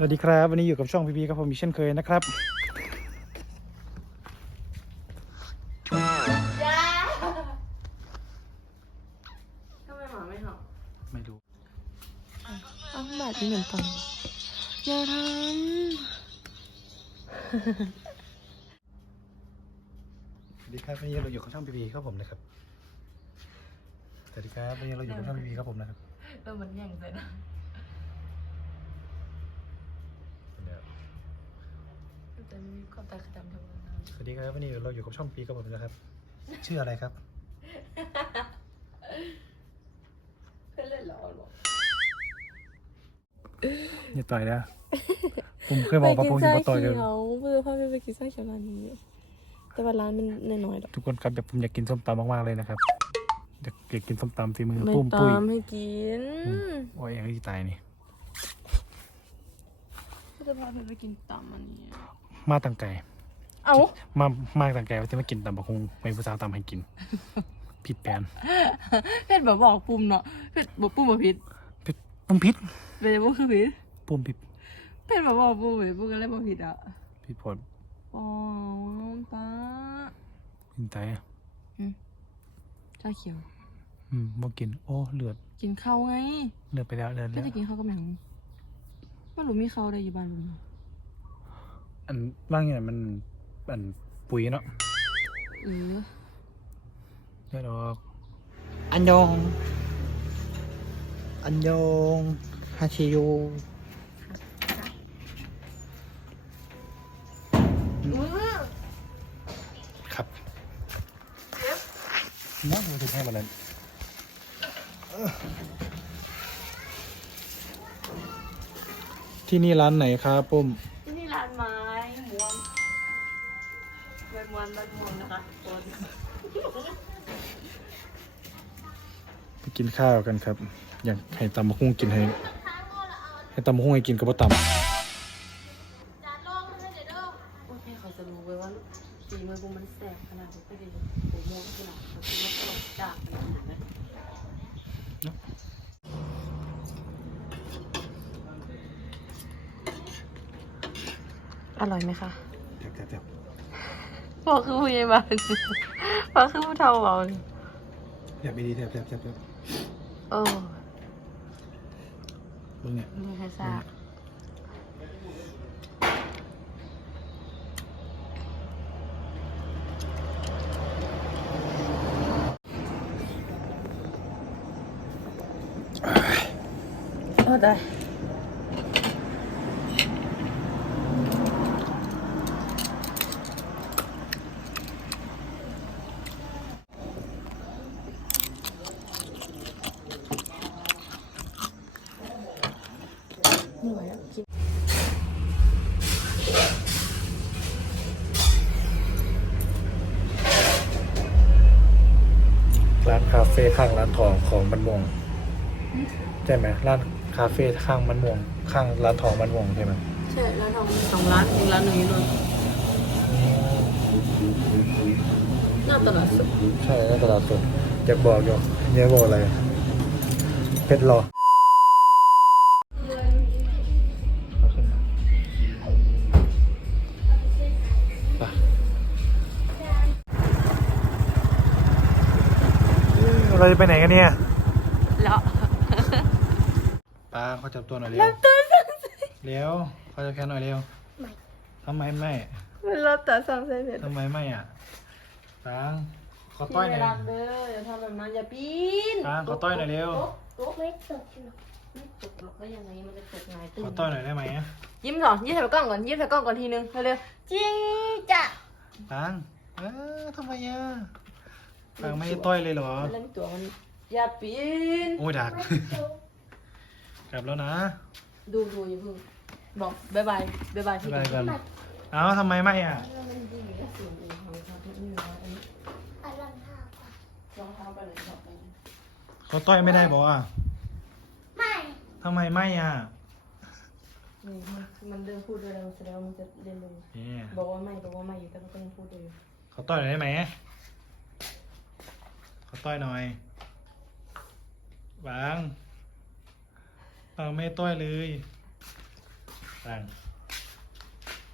สวัสดีครับ วันนี้อยู่กับช่องพีพีครับผมอีกเช่นเคยนะครับจ้าทำไมหมาไม่เห่าไม่รู้อ้าวบาดนี่เหมือนกันอย่าทสวัสดีครับวันนี้เราอยู่กับช่องพีพีครับผมนะครับสวัสดีครับวันนี้เราอยู่กับช่องพีพีครับผมนะครับำเออมันแย่งเลยนะ แต่ไม่มีความตาขดำทำงานสวัสดีครับวันนี้เราอยู่กับช่องพีครับผมนะครับ ชื่ออะไรครับ เพื่อนเล่นเหรอหรออย่าต่อยนะ ผมเคยบอกว่าผมจะมาต่อยกันเพื่อพาไปกินไส้เขียวร้านนี้ แต่ว่าร้านมันน้อยๆดอกทุกคนครับแบบผมอยากกินส้มตำมากๆเลยนะครับอยากอยากกินส้มตำฝีมือไม่ปุ้มตาปุ้ยมให้กินโอ้ยยังที่ตายนี่ ก็จะพาเพื่อนไปกินตำอันนี้ มาตั้งไก่เอ้ามามาตั้งไก่ว่าจะมากินตำบักฮุงไม่ผู้สาวตำให้กิน ผิดแผนเพชรบอกบอกปุ่มเนาะเพชรบอกปุ่มมาผิดผิดปุ่มผิดเป็นบอกคือผิดปุ่มผิดเพชรบอกบอกปุ่มผิดปุ่มก็เลยบอกผิดอะผิดผลอ๋อป้ากินใจอะชาเขียว อืมบ่กิน โอ้เลือด กินข้าวไง เลือดไปแล้วเลือดก็แล้วจะกินข้าวก็ไม่รู้ไม่รู้มีข้าวอะไรอยู่บ้านลุง อันร่างเนี่ยมันอันปุ๋ยเนาะเออเลือดออกอันยอง อันยองฮาชิโยครับน้องมาถึงให้มาแล้วที่นี่ร้านไหนครับปุ้มที่นี่ร้านไม้ม้วน ใบม้วนใบม้วนนะคะคนไปกินข้าวกันครับ อยากให้ตำมะฮุ่งกินให้ ให้ตำมะฮุ่งให้กินกับบ่ตโอเคเขาจะรู้ไว้ว่าฝีมือบุมมันแสบขนาดนี้ก็ดีโอ้โหขนาดเขาคิดว่าเขาจากขนาดนั้น อร่อยไหมคะำแซ่บแซ่บแซ่บบอกคือผู้ใหญ่บ้านบอกคือผู้เฒ่าเบาเลยแซ่บดีแซ่บแซ่บแซ่บแซ่บโอ้เบิ่งเนี่ยมีใครทราบโอ้ได้เหนื่อยอะกิน ร้านคาเฟ่ข้างร้านทองของมันม่วงใช่ไหมร้านคาเฟ่ข้างมันม่วง ข้างร้านทองมันม่วงใช่ไหมใช่ร้านทองสองร้านอีกร้านหนึ่งอยู่นู่นหน้าตลาดสดใช่แล้วตลาดสดอยากบอกอยู่เนี่ยบอกอะไรเพชรรอ เราจะไปไหนกันเนี่ยแล้วป้าเขาจับตัวหน่อยเร็วเร็วเขาจะแค่หน่อยเร็วทำไมไม่มันรับแต่สั่งใส่เพชรทำไมไม่อะตังขอต้อยหน่อยรักเด้ออย่าทำแบบนั้นอย่าปีนตังขอต้อยหน่อยเร็วตกไม่ตกหรอกไม่ตกหรอกก็ยังไงมันจะตกไงตื่ขอนต้อยหน่อยได้ไหมยิ้มก่อนยิ้มใส่กล้องก่อนยิ้มใส่กล้องก่อนทีนึงเร็วๆจริงจ้ะตังเออทำไมอะ ตังไม่ได้ต้อยเลยเหรอ เล่นตัวมันอย่าปีนโอ้ยดัก กลับแล้วนะดูดูอย่าเพิ่งบอกบายบายบายบายไปพี่กันเอ้าทำไมไม่อะมันดีนะเสียงอูของเขาที่นี่นะอันนี้รองเท้าไปเลยบอกไปเลยเขาต้อยไม่ได้บอกอะไม่ทำไมไม่อะนี่มันมันเดินพูดด้วยแล้วแสดงว่ามันจะเรียนรู้เนี่ยบอกว่าไม่บอกว่าไม่อยู่แต่มันก็ยังพูดอยู่เขาต้อยหน่อยได้ไหมเขาต้อยหน่อยบางบางไม่ต้อยเลยตั้ง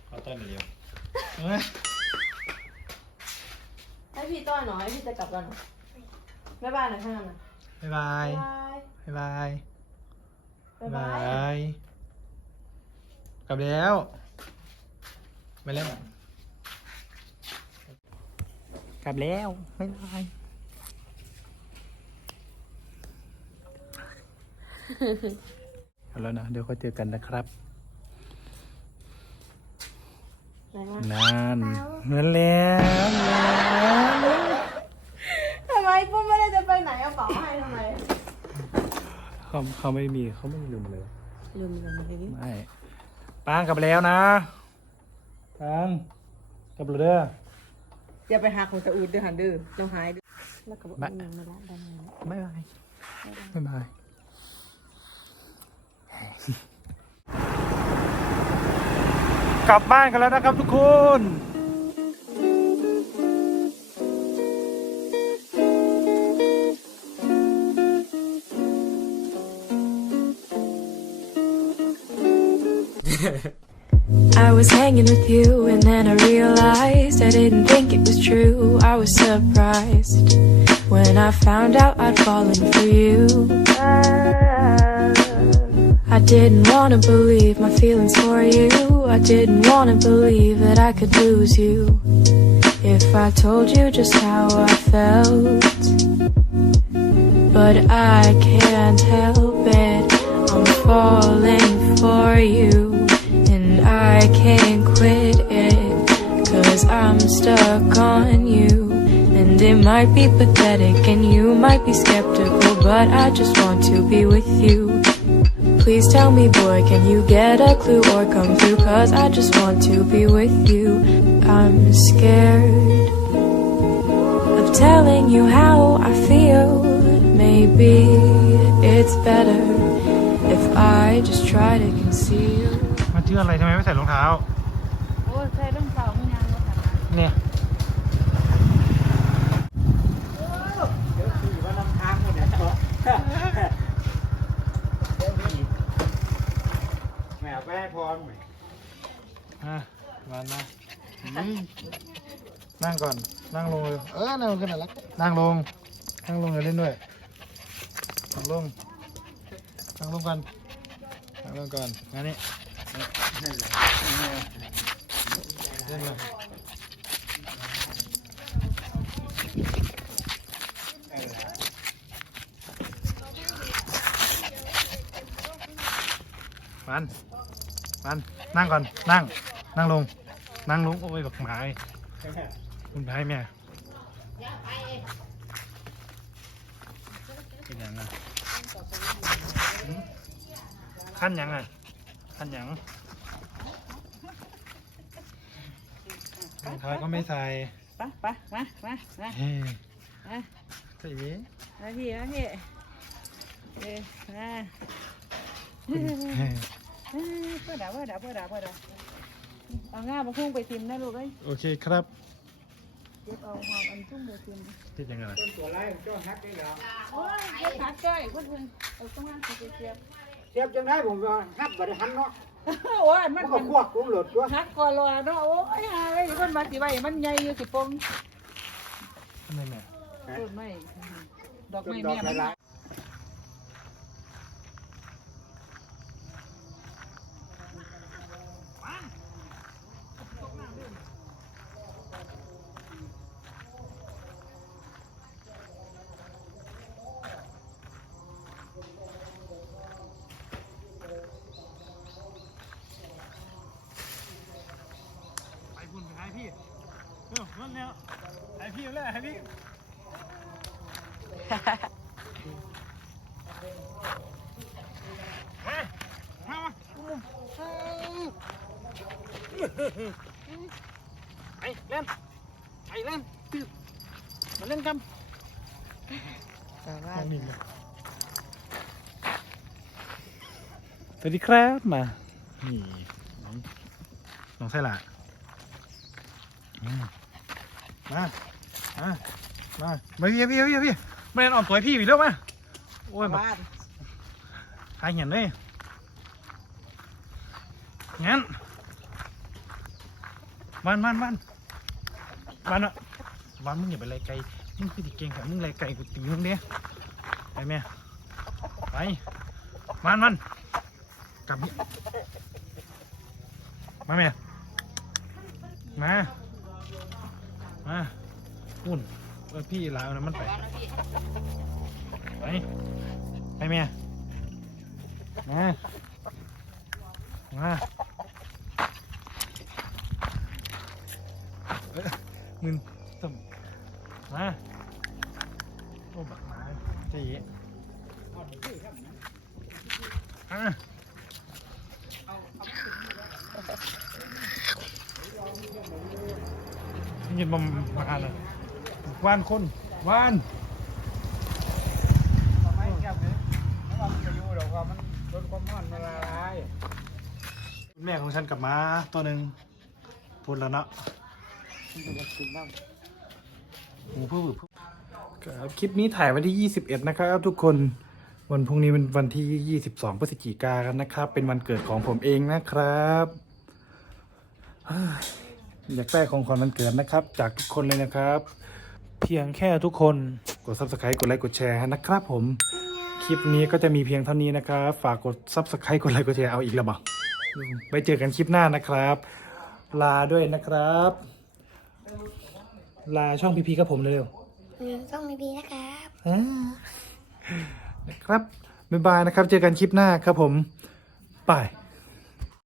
ขอต้อนเดียวเฮ้ยให้พี่ต้อนหน่อยให้พี่จะกลับกันหน่อยบ๊ายบายหน่อยข้างหน้าหน่อยบ๊ายบายบ๊ายบายบ๊ายบายบ๊ายบ๊ายบาบายยกลับแล้ว ไปแล้ว กลับแล้วบ๊ายบาย เอาแล้วนะเดี๋ยวค่อยเจอกันนะครับไหนมานั่นเงินแล้วทำไมปุ้มไม่ได้จะไปไหนเอาเป๋าให้ทำไมเขาเขาไม่มีเขาไม่ลืมเลยลืมลืมไปดิไม่ปางกลับแล้วนะปางกลับแล้วเด้ออย่าไปหาของตะอูดเด้อหันเด้อเจ้าหายเด้อแล้วก็บอกบ๊ายยังไม่ละได้ไหม บ๊ายบายบ๊ายบาย กลับบ้านกันแล้วนะครับทุกคน I didn't wanna believe my feelings for you. I didn't wanna believe that I could lose you. If I told you just how I felt. But I can't help it. I'm falling for you. And I can't quit it. Cause I'm stuck on you. And it might be pathetic and you might be skeptical. But I just want to be with you. Please tell me, boy, can you get a clue or come through? Cause I just want to be with you. I'm scared of telling you how I feel. Maybe it's better if I just try to conceal. มาเชื่ออะไรทำไมไม่ใส่รองเท้า โอ้ใช่ต้องเป๋าไม่ยังรถถัง เนี่ย พรไหมอะมานะอืมนั่งก่อน นั่งลงเลยเออ นั่งลงกันหน่อยละนั่งลง นั่งลงเลยเล่นด้วย นั่งลง นั่งลงก่อน นั่งลงก่อนงานนี้เล่นเลยมัน มันนั่งก่อน นั่ง นั่งลง นั่งลง โอ้ยบักหมายคุณพายแม่เป็นยังไงหืมขั้นยังไงขั้นยังรองเท้าก็ไม่ใส่ไปไปมามามาเฮ้ยมาใส่ดิมาพี่มาพี่เอ้ยมา เพื่อด่าเพื่อด่าเพื่อด่าเพื่อด่าเอาง่ามาพุ่งไปทิมนะลูกเอ้ยโอเคครับเก็บเอาหอมอันพุ่งไปทิมคิดยังไงล่ะต้นตัวไรเจ้าฮักได้แล้วโอ้ยเก็บผักจ้อยเพื่อนเพื่อนเอาต้องง่าไปเก็บเสียบจังได้ผมก็ฮักบัดหันเนาะโอ้ยมันก็ควบคุมหลดตัวฮักก่อนรอเนาะโอ้ยอะไรคนมาสิไว้มันใหญ่อยู่สิปงทำไมแม่ต้นไม้ดอกไม้ดอกแม่มัน หลาย ไปพุ่นไปหาพี่เร็วนั่นแล้วหา พี่แล้วหาพี่มามามาไปเล่นไปเล่นตื่นมาเล่นกันแต่ว่าสวัสดีครับมา นี่น้องน้องไส้ละมา มามามาพี่พี่พี่พี่ไม่ได้อ่อนตัวพี่พี่เร็วมาโอ้ยแบบบ้านหายเห็นเลยงั้นวันวันวันวันอะวันมึงอย่าไปไล่ไก่มึงคือติเก่งแต่มึงไล่ไก่กูตีมึงเด้ไปแม่ไปวันวันกลับนี่มาแม่มามา อุ่นเออพี่ลาวนะมันไปร้อนนะพี่ไปไปแม่มามาเอ้ยมึงสมมาโอ้บักหมาเจ๊อะยินบอมมาเลย ว่านคนว่านทำไมแก้วเนี่ยเพราะว่ามันจะอยู่หรอกว่ามันโดนความร้อนมันละลายแม่ของฉันกลับมาตัวหนึ่งพูดแล้วเนาะมันจะกินบ้างหูพูดครับคลิปนี้ถ่ายวันที่ 21 นะครับทุกคนวันพรุ่งนี้เป็นวันที่ 22พฤศจิกายนนะครับ เป็นวันเกิดของผมเองนะครับเฮ้ยอยากได้ของขวัญวันเกิดนะครับ จากทุกคนเลยนะครับ เพียงแค่ทุกคน กด subscribe กดไลค์กดแชร์นะครับผม คลิปนี้ก็จะมีเพียงเท่านี้นะครับ ฝากกด subscribe กดไลค์กดแชร์เอาอีกแล้วบังไว้เจอกันคลิปหน้านะครับ ลาด้วยนะครับ ลาช่องพีพีกับผมเร็วอืมต้องมีบีนะครับ ๆอ่านะครับบ๊ายบายนะครับ เจอกันคลิปหน้าครับผมบาย